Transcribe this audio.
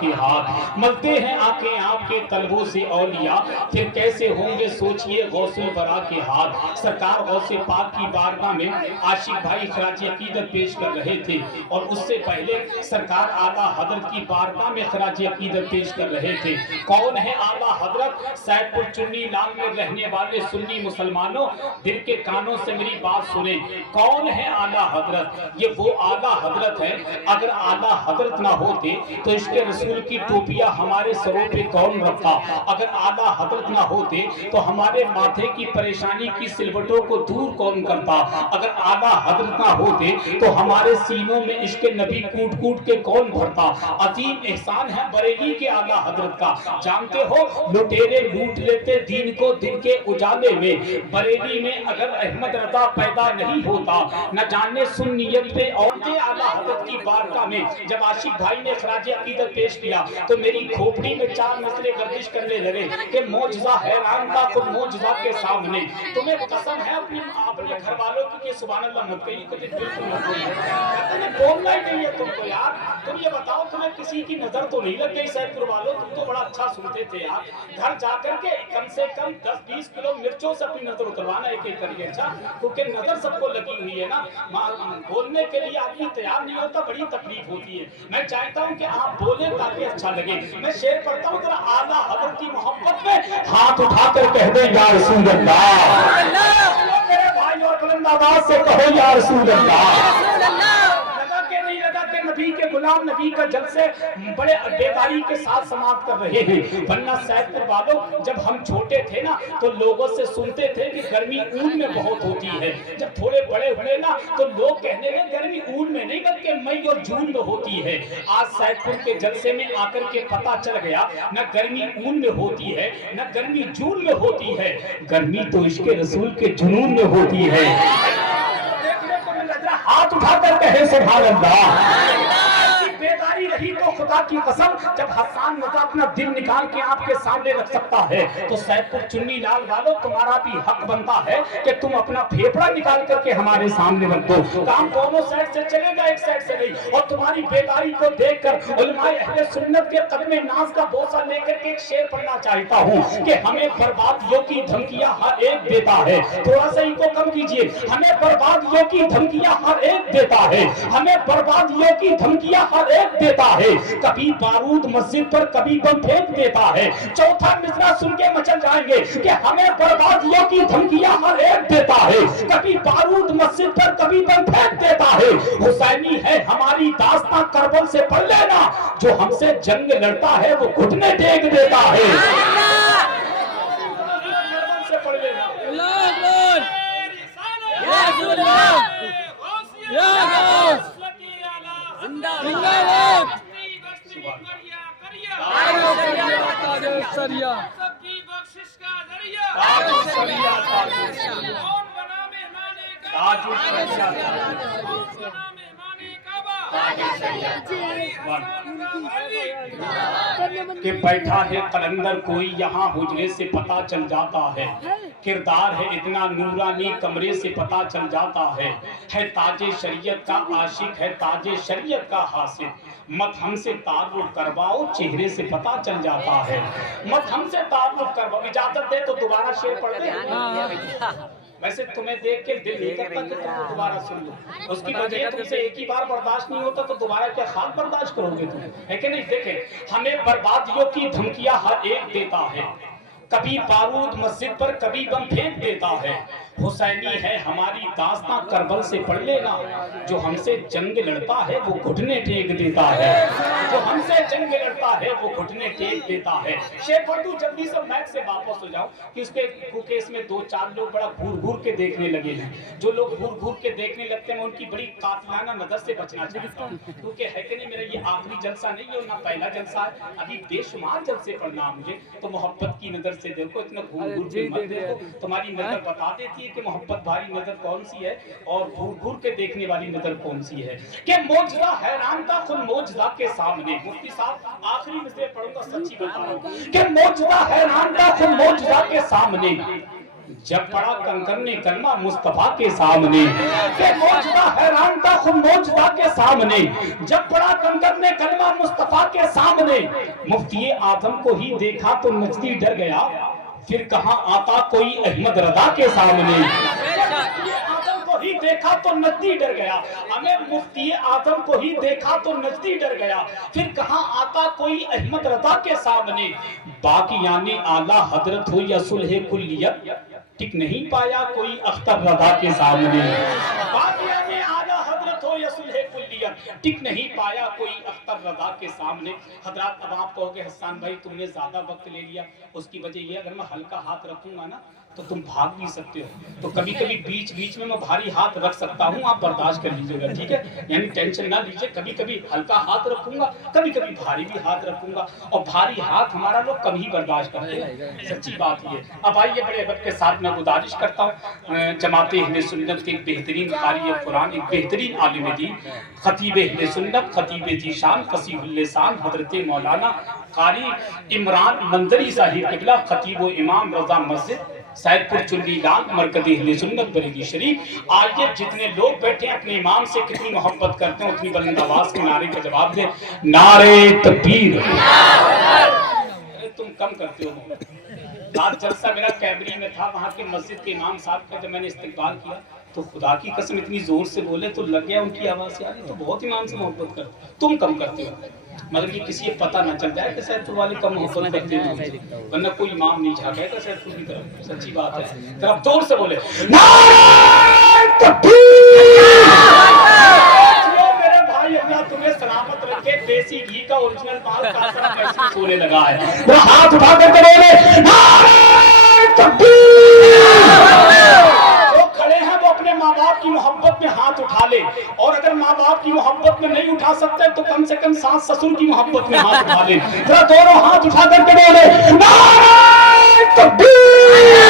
के हाथ, मलते हैं आंखें आपके तलबों से औलिया, फिर कैसे होंगे सोचिए गौसुल बरा के हाथ। सरकार गौसे पाक की बारगाह में आशिक भाई खराज अकीदत पेश कर रहे थे, और उससे पहले सरकार आला हजरत की बारगाह में खराज अकीदत पेश कर रहे थे। कौन है आला हजरत? सैदपुर चुन्नी लाल में रहने वाले सुन्नी मुसलमानों, दिल के कानों से मेरी बात सुने। कौन है आला हजरत? ये वो आला हजरत है, अगर आला हजरत ना होते तो इसके रसूल की टोपियां हमारे सरों पे कौन रखता? अगर आला हजरत ना होते तो हमारे माथे की परेशानी की सिलवटों को दूर कौन करता? अगर आला हजरत ना होते तो हमारे सीनों में इसके नबी कूट कूट के कौन भरता? अजीम एहसान है बरेली के आला हजरत का। जानते हो लुटेरे लूट लेते दीन को दिन के उजाले में, बरेली में अगर अहमद रजा पैदा नहीं होता न जाने सुन्नियत पे और आला हजरत की बारगाह में जब आशिक भाई ने खराज अकीदत पेश किया तो मेरी खोपड़ी में चार नस्लें गर्दिश करने लगे कि मौजज़ा हैरान था खुद मौजज़ा के सामने। तुम्हें कसम है अपने घर वालों की कि सुभान अल्लाह मत कहिए, बिल्कुल मत कहिए, बोलना ही नहीं है तुमको यार। तुम ये बताओ तुम्हें किसी की नजर तो नहीं लग गई? सैदपुर वालों तुम तो बड़ा अच्छा सुनते थे यार। घर जाकर के कम से कम 10-20 किलो मिर्चों से अपनी नजर उतरवाना एक एक करके, अच्छा, क्योंकि नजर सबको लगी हुई है ना। बोलने के लिए आदमी तैयार नहीं होता, बड़ी तकलीफ होती है। मैं चाहता हूँ कि आप बोले ताकि अच्छा लगे। मैं शेर पढ़ता हूँ, जरा आला हजरत की मोहब्बत में हाथ उठाकर कह दे या रसूल अल्लाह। मेरे भाई और बुलंद आवाज से कहो या रसूल अल्लाह। नबी के गुलाम नबी का जलसे बड़े बेदारी के साथ समाप्त कर रहे हैं। वरना सैदपुर वालों जब हम छोटे थे ना तो लोगों से सुनते थे कि गर्मी ऊन में बहुत होती है। जब थोड़े बड़े हुए ना तो लोग कहने लगे गर्मी ऊन में नहीं बल्कि मई और जून में होती है। आज सैदपुर के जलसे में आकर के पता चल गया न गर्मी ऊन में होती है न गर्मी जून में होती है, गर्मी तो इसके रसूल के जुनून में होती है। हाथ उठाकर कहे सुभान अल्लाह। बेदारी रही तो खुदा की कसम जब हसन रजा अपना दिल निकाल के आपके सामने रख सकता है तो सैदपुर चुन्नी लाल वालों तुम्हारा भी हक बनता है कि तुम अपना फेफड़ा निकाल करके हमारे सामने रख दो। काम दोनों साइड से चलेगा, एक साइड से नहीं। और तुम्हारी बेदारी को देखकर उलमाए अहले सुन्नत के कदमे नाज का बोसा लेकर के एक शेर पढ़ना चाहता हूँ कि हमें बर्बादियों की धमकियां हर एक देता है। थोड़ा सा इनको कम कीजिए। हमें बर्बादियों की धमकियां हर एक देता है, हमें बर्बादियों की धमकियां हर एक देता है। कभी बारूद मस्जिद पर कभी बम फेंक देता है। चौथा मिसरा सुन के मचल जाएंगे कि हमें बर्बादियों की धमकियां हर एक देता है। कभी बारूद मस्जिद पर कभी बम फेंक देता है। हुसैनी है हमारी दास्तां करबल से पढ़ लेना, जो हमसे जंग लड़ता है वो घुटने टेक देता है। कि बैठा है कलंदर कोई यहाँ हुजरे से पता चल जाता है। किरदार है इतना नूरानी कमरे से पता चल जाता है ताजे शरीयत का आशिक है ताजे शरीयत का हासिल। मत हमसे ताल्लुक करवाओ चेहरे से पता चल जाता है। मत हमसे ताल्लुक करवाओ। इजाजत दे तो दोबारा शेर पढ़ दे। वैसे तुम्हें देख के दिल नहीं करता कि तुम दोबारा सुन लो। उसकी वजह तुमसे एक ही बार बर्दाश्त नहीं होता तो दोबारा क्या खाक बर्दाश्त करोगे तुम, है कि नहीं? देखें हमें बर्बादियों की धमकियां हर एक देता है। कभी बारूद मस्जिद पर कभी बम फेंक देता है। हुसैनी है हमारी दास्तां करबल से पढ़ लेना, जो हमसे जंग लड़ता है वो घुटने टेक देता है। जो हमसे जंग लड़ता है वो घुटने टेक देता है। शेर पढ़ दूं जल्दी से, मैच से वापस हो जाऊं कि उसके केस में 2-4 लोग बड़ा घूर घूर के देखने लगे हैं। जो लोग घूर घूर के देखने लगते हैं उनकी बड़ी कातिलाना नजर से बचना चाहता हूं, क्योंकि है कि नहीं मेरा ये आखिरी जलसा नहीं है और ना पहला जलसा है। अभी बेशुमार जलसे पढ़ना मुझे, तो मोहब्बत की नजर से देखो, इतना घूर घूर के मत देखो। तुम्हारी नजर बता देती है कि मोहब्बत वाली नजर कौन सी है और घूर घूर के देखने वाली नजर कौन सी है। कि मौजज़ा हैरान था खुद मौजज़ा के सामने। मुफ्ती साहब आखिरी मिसरे पढ़ूंगा, सच्ची बता रहा हूं कि मौजज़ा हैरान था खुद मौजज़ा के सामने। جب پڑا کنکر نے کلمہ مصطفیٰ کے سامنے، کہ موجودہ حیران تھا خود موجودہ کے سامنے، جب پڑا کنکر نے کلمہ مصطفیٰ کے سامنے، مفتی اعظم کو ہی دیکھا تو نجدی ڈر گیا، پھر کہاں آتا کوئی احمد رضا کے سامنے، مفتی اعظم کو ہی دیکھا تو نجدی ڈر گیا، ہمیں مفتی اعظم کو ہی دیکھا تو نجدی ڈر گیا، پھر کہاں آتا کوئی احمد رضا کے سامنے، باقیان اعلیٰ حضرت ہو یا صلح کلیت، ٹک نہیں پایا کوئی اختر رضا کے سامنے، باقیان اعلیٰ حضرت ہو یا صلح کلیت، ٹک نہیں پایا کوئی اختر رضا کے سامنے۔ حضرات اب آپ کہو گے حسان بھائی تم نے زیادہ وقت لے لیا، اس کی وجہ یہ اگر میں ہلکا ہاتھ رکھوں گا نا تو تم بھاگ بھی سکتے ہو، تو کبھی کبھی بیچ میں بھاری ہاتھ رکھ سکتا ہوں، آپ برداشت کر لیجیے گا، ٹھیک ہے؟ یعنی ٹینشن نہ لیجیے، کبھی کبھی ہلکا ہاتھ رکھوں گا، کبھی کبھی بھاری بھی ہاتھ رکھوں گا، اور بھاری ہاتھ ہمارا لوگ کبھی برداشت کرتے ہیں، سچی بات یہ۔ اب آئیے بڑے ادب کے ساتھ میں گزارش کرتا ہوں جماعت اہل سنت کے ایک بہترین قاری قرآن، ایک بہترین عالم دین، خطیب اہل سنت، خطیب ذیشان، فصیح اللسان، حضرت مولانا قاری عمران منظری صاحب قبلہ، خطیب و امام رضا مسجد سید پور چلی لال، مرکز اہل سنت بریلی شریف۔ آئیے جتنے لوگ بیٹھے ہیں اپنے امام سے کتنی محبت کرتے ہیں اتنی بلند آواز کے نعرے کا جواب دیں، نعرے تکبیر۔ تم کم کرتے ہو، رات جلسہ میرا کیمری میں تھا، وہاں کے مسجد کے امام صاحب کا جب میں نے استقبال کیا تو خدا کی قسم اتنی زور سے بولے تو لگ گیا ان کی آواز سے آگے، تو بہت امام سے محبت کرتے، تم کم کرتے ہو، مگر یہ کسی پتہ نہ چل جائے کہ سید پور والے کم محبت کرتے ہیں، ورنہ کوئی امام نہیں جھاگے گا سید پور کی طرف، سچی بات ہے، طرف زور سے بولے نعرہ تکبیر۔ میرے بھائی اللہ تمہیں سلامت رکھے، دیسی گھی کا اوریجنل مال کا طرح محسوس ہونے لگا ہے، وہ ہاتھ اٹھا کر بولے نعرہ تکبیر۔ ماں باپ کی محبت میں ہاتھ اٹھا لے، اور اگر ماں باپ کی محبت میں نہیں اٹھا سکتے تو کم سے کم ساس سسر کی محبت میں ہاتھ اٹھا لے، ذرا دونوں ہاتھ اٹھا کر کے بولے نعرہ تکبیر۔